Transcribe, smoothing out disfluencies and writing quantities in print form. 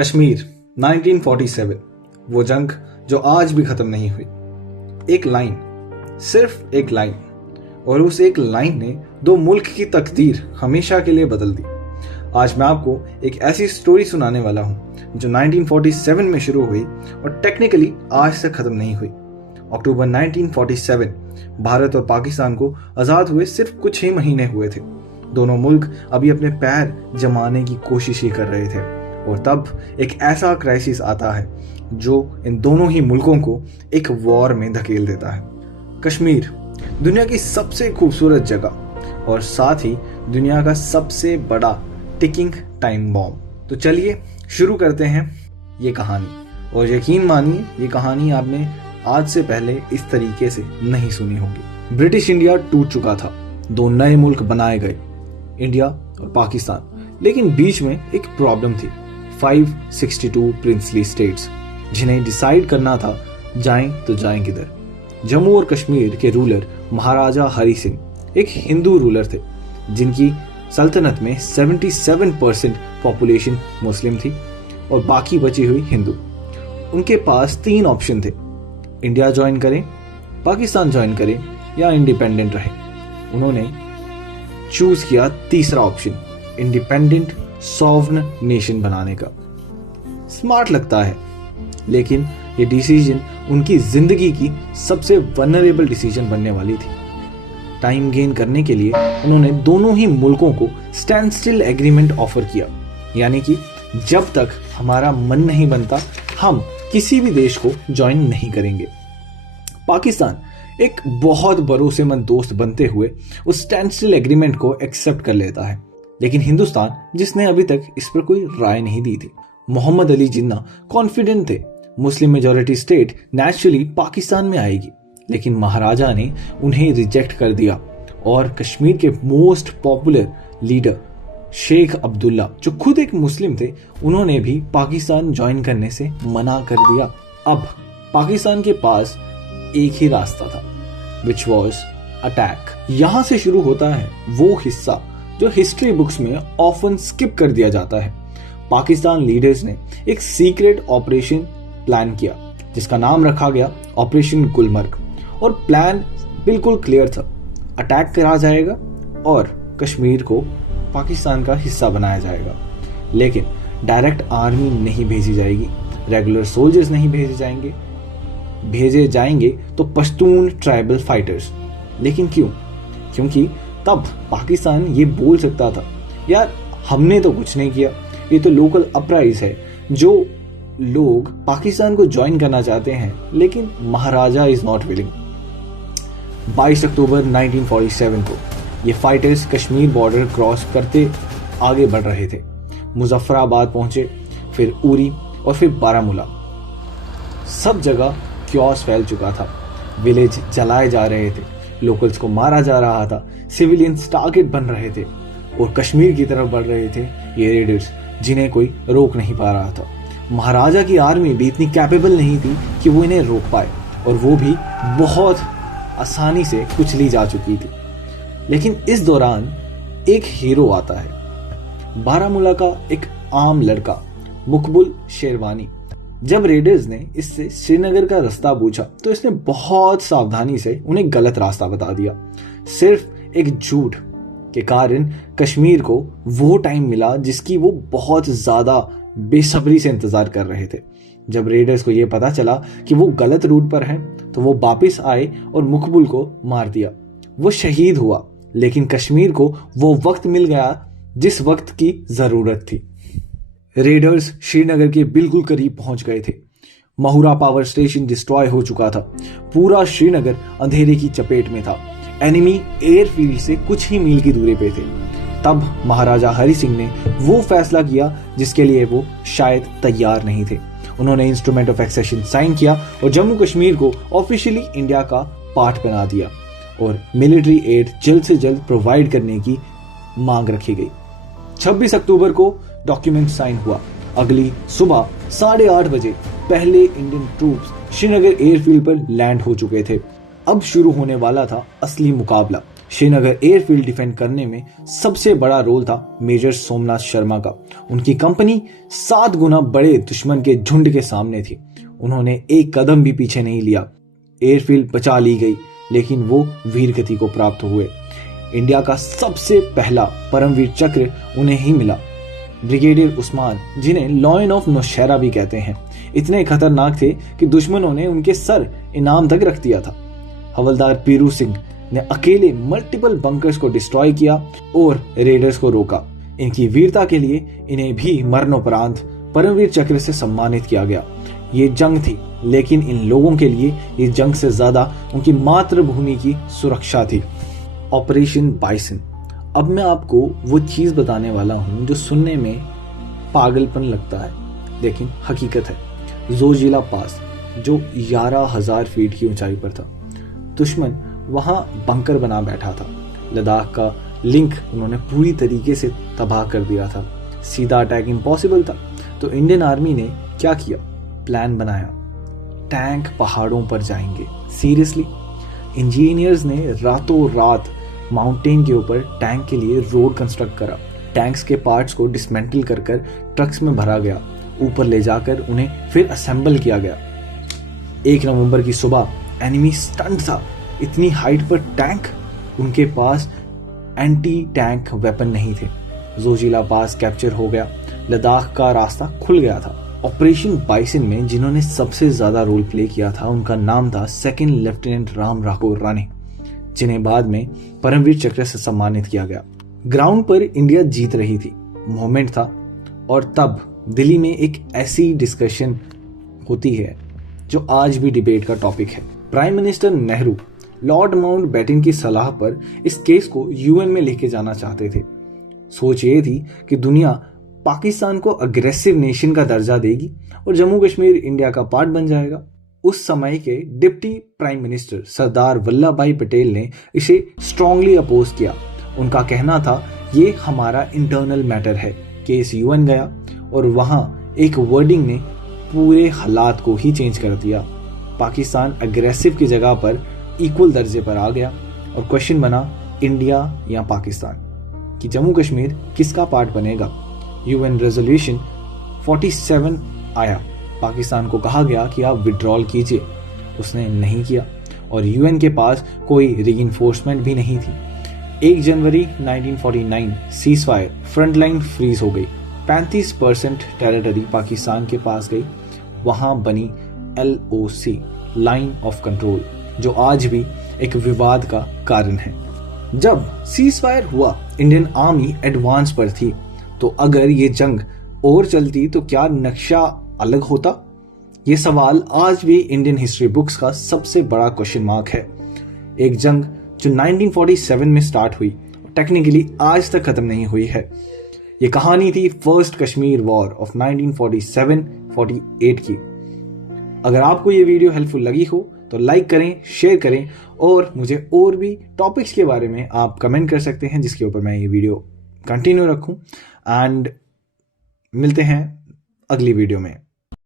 कश्मीर 1947, वो जंग जो आज भी खत्म नहीं हुई। एक लाइन, सिर्फ एक लाइन, और उस एक लाइन ने दो मुल्क की तकदीर हमेशा के लिए बदल दी। आज मैं आपको एक ऐसी स्टोरी सुनाने वाला हूं जो 1947 में शुरू हुई और टेक्निकली आज तक खत्म नहीं हुई। अक्टूबर 1947 भारत और पाकिस्तान को आज़ाद हुए सिर्फ कुछ ही महीने हुए थे। दोनों मुल्क अभी अपने पैर जमाने की कोशिश ही कर रहे थे और तब एक ऐसा क्राइसिस आता है जो इन दोनों ही मुल्कों को एक वॉर में धकेल देता है। कश्मीर दुनिया की सबसे खूबसूरत जगह और साथ ही दुनिया का सबसे बड़ा टिकिंग टाइम बॉम्ब। तो चलिए शुरू करते हैं ये कहानी, और यकीन मानिए ये कहानी आपने आज से पहले इस तरीके से नहीं सुनी होगी। ब्रिटिश इंडिया टूट चुका था, दो नए मुल्क बनाए गए, इंडिया और पाकिस्तान, लेकिन बीच में एक प्रॉब्लम थी। 562 प्रिंसली स्टेट्स जिन्हें डिसाइड करना था जाएं तो जाएं किधर। जम्मू और कश्मीर के रूलर महाराजा हरि सिंह एक हिंदू रूलर थे जिनकी सल्तनत में 77% पॉपुलेशन मुस्लिम थी और बाकी बची हुई हिंदू। उनके पास तीन ऑप्शन थे, इंडिया ज्वाइन करें, पाकिस्तान ज्वाइन करें या इंडिपेंडेंट रहे। उन्होंने चूज किया तीसरा ऑप्शन, इंडिपेंडेंट सॉवरन नेशन बनाने का। स्मार्ट लगता है, लेकिन ये डिसीजन उनकी जिंदगी की सबसे वनरेबल डिसीजन बनने वाली थी। टाइम गेन करने के लिए उन्होंने दोनों ही मुल्कों को स्टैंड स्टिल एग्रीमेंट ऑफर किया, यानी कि जब तक हमारा मन नहीं बनता हम किसी भी देश को ज्वाइन नहीं करेंगे। पाकिस्तान एक बहुत भरोसेमंद दोस्त बनते हुए उस स्टैंड स्टिल एग्रीमेंट को एक्सेप्ट कर लेता है, लेकिन हिंदुस्तान, जिसने अभी तक इस पर कोई राय नहीं दी थी, मोहम्मद अली जिन्ना कॉन्फिडेंट थे Muslim majority state naturally Pakistan में आएगी, लेकिन महाराजा ने उन्हें रिजेक्ट कर दिया और कश्मीर के most popular leader Sheikh Abdullah, जो खुद एक मुस्लिम थे, उन्होंने भी पाकिस्तान ज्वाइन करने से मना कर दिया। अब पाकिस्तान के पास एक ही रास्ता था, विच वॉज अटैक। यहां से शुरू होता है वो हिस्सा जो हिस्ट्री बुक्स में ऑफन स्किप कर दिया जाता है। पाकिस्तान लीडर्स ने एक सीक्रेट ऑपरेशन प्लान किया जिसका नाम रखा गया ऑपरेशन गुलमर्ग, और प्लान बिल्कुल क्लियर था, अटैक करा जाएगा और कश्मीर को पाकिस्तान का हिस्सा बनाया जाएगा। लेकिन डायरेक्ट आर्मी नहीं भेजी जाएगी, रेगुलर सोल्जर्स नहीं भेजे जाएंगे तो पश्तून ट्राइबल फाइटर्स। लेकिन क्यों? क्योंकि तब पाकिस्तान ये बोल सकता था, यार हमने तो कुछ नहीं किया, ये तो लोकल अपराइज है, जो लोग पाकिस्तान को ज्वाइन करना चाहते हैं, लेकिन महाराजा इज नॉट विलिंग। 22 अक्टूबर 1947 को ये फाइटर्स कश्मीर बॉर्डर क्रॉस करते आगे बढ़ रहे थे। मुजफ्फराबाद पहुंचे, फिर उरी और फिर बारामूला। सब जगह क्योस फैल चुका था, विलेज जलाए जा रहे थे, लोकल्स को मारा जा रहा था, सिविलियंस टारगेट बन रहे थे और कश्मीर की तरफ बढ़ रहे थे ये रेडर्स जिन्हें कोई रोक नहीं पा रहा था। महाराजा की आर्मी भी इतनी कैपेबल नहीं थी कि वो इन्हें रोक पाए, और वो भी बहुत आसानी से कुचली जा चुकी थी। लेकिन इस दौरान एक हीरो आता है, बारामूला का एक आम लड़का मुकबुल शेरवानी। जब रेडर्स ने इससे श्रीनगर का रास्ता पूछा तो इसने बहुत सावधानी से उन्हें गलत रास्ता बता दिया। सिर्फ एक झूठ के कारण कश्मीर को वो टाइम मिला जिसकी वो बहुत ज्यादा बेसब्री से इंतजार कर रहे थे। जब रेडर्स को यह पता चला कि वो गलत रूट पर हैं, तो वो वापस आए और मुकबुल को मार दिया। वो शहीद हुआ, लेकिन कश्मीर को वो वक्त मिल गया जिस वक्त की जरूरत थी। रेडर्स श्रीनगर के बिल्कुल करीब पहुंच गए थे। महुरा पावर स्टेशन डिस्ट्रॉय हो चुका था, पूरा श्रीनगर अंधेरे की चपेट में था, एनिमी एयरफील्ड से कुछ ही मील की दूरी पे थे। तब महाराजा हरि सिंह ने वो फैसला किया जिसके लिए वो शायद तैयार नहीं थे। उन्होंने इंस्ट्रूमेंट ऑफ एक्सेशन साइन किया और जम्मू कश्मीर को ऑफिशियली इंडिया का पार्ट बना दिया और मिलिट्री एड जल्द से जल्द प्रोवाइड करने की मांग रखी गई। 26 अक्टूबर को डॉक्यूमेंट साइन हुआ। अगली सुबह 8:30 बजे पहले इंडियन ट्रूप्स श्रीनगर एयरफील्ड पर लैंड हो चुके थे। अब शुरू होने वाला था असली मुकाबला। श्रीनगर एयरफील्ड डिफेंड करने में सबसे बड़ा रोल था मेजर सोमनाथ शर्मा का। उनकी कंपनी 7 गुना बड़े दुश्मन के झुंड के सामने थी। उन्होंने एक कदम भी पीछे नहीं लिया। एयरफील्ड बचा ली गई, लेकिन वो वीर गति को प्राप्त हुए। इंडिया का सबसे पहला परमवीर चक्र उन्हें ही मिला। ब्रिगेडियर उस्मान, जिन्हें लॉयन ऑफ नौशहरा भी कहते हैं, इतने खतरनाक थे कि दुश्मनों ने उनके सर इनाम तक रख दिया था। हवलदार पीरू सिंह ने अकेले मल्टीपल बंकर्स को डिस्ट्रॉय किया और रेडर्स को रोका। इनकी वीरता के लिए इन्हें भी मरणोपरांत परमवीर चक्र से सम्मानित किया गया। ये जंग थी, लेकिन इन लोगों के लिए ये जंग से ज्यादा उनकी मातृभूमि की सुरक्षा थी। Operation bison. अब मैं आपको वो चीज बताने वाला हूं जो सुनने में पागलपन लगता है, लेकिन हकीकत है। जोजिला पास, जो 11,000 फीट की ऊंचाई पर था, दुश्मन वहां बंकर बना बैठा था। लद्दाख का लिंक उन्होंने पूरी तरीके से तबाह कर दिया था। सीधा अटैक इम्पॉसिबल था। तो इंडियन आर्मी ने क्या किया? प्लान बनाया। टैंक पहाड़ों पर जाएंगे। सीरियसली, इंजीनियर्स ने रातों रात माउंटेन के ऊपर टैंक के लिए रोड कंस्ट्रक्ट करा। टैंक्स के पार्ट्स को डिसमेंटल कर ट्रक्स में भरा गया। ऊपर ले जाकर उन्हें फिर असेंबल किया गया। 1 नवंबर की सुबह एनिमी स्टंट था। इतनी हाइट पर टैंक, उनके पास एंटी टैंक वेपन नहीं थे। जोजिला पास कैप्चर हो गया। लद्दाख का रास्ता खुल गया था। ऑपरेशन बाइसन में जिन्होंने सबसे ज्यादा रोल प्ले किया था, उनका नाम था सेकंड लेफ्टिनेंट राम राघव राणे, जिन्हें बाद में परमवीर चक्र से सम्मानित किया गया। ग्राउंड पर इंडिया जीत रही थी, मोमेंट था, और तब दिल्ली में एक ऐसी डिस्कशन होती है जो आज भी डिबेट का टॉपिक है। Prime minister Nehru Lord Mountbatten की सलाह पर इस केस को यूएन में लेके जाना चाहते थे। सोच ये थी कि दुनिया पाकिस्तान को अग्रेसिव नेशन का दर्जा देगी और जम्मू कश्मीर इंडिया का पार्ट बन जाएगा। उस समय के deputy prime minister Sardar Vallabh भाई पटेल ने इसे स्ट्रांगली अपोज किया। उनका कहना था ये हमारा इंटरनल मैटर है। केस यूएन गया और वहां एक वर्डिंग ने पूरे हालात को ही चेंज कर दिया। पाकिस्तान अग्रेसिव की जगह पर इक्वल दर्जे पर आ गया और क्वेश्चन बना इंडिया या पाकिस्तान कि जम्मू कश्मीर किसका पार्ट बनेगा। यूएन रेजोल्यूशन 47 आया। पाकिस्तान को कहा गया कि आप विड्रॉल कीजिए। उसने नहीं किया और यूएन के पास कोई रीइंफोर्समेंट भी नहीं थी। 1 जनवरी 1949 cease fire, front line freeze हो गई। 35% टेरिटरी पाकिस्तान के पास गई। वहां बनी LOC, लाइन ऑफ कंट्रोल, जो आज भी एक विवाद का कारण है। जब सीज फायर हुआ, इंडियन आर्मी एडवांस पर थी, तो अगर ये जंग और चलती तो क्या नक्शा अलग होता? ये सवाल आज भी इंडियन हिस्ट्री बुक्स का सबसे बड़ा क्वेश्चन मार्क है। एक जंग जो 1947 में स्टार्ट हुई, टेक्निकली आज तक खत्म नहीं हुई है। ये कहानी थी फर्स्ट कश्मीर वॉर ऑफ 1947-48 की। अगर आपको ये वीडियो हेल्पफुल लगी हो तो लाइक करें, शेयर करें, और मुझे और भी टॉपिक्स के बारे में आप कमेंट कर सकते हैं जिसके ऊपर मैं ये वीडियो कंटिन्यू रखूं। एंड मिलते हैं अगली वीडियो में।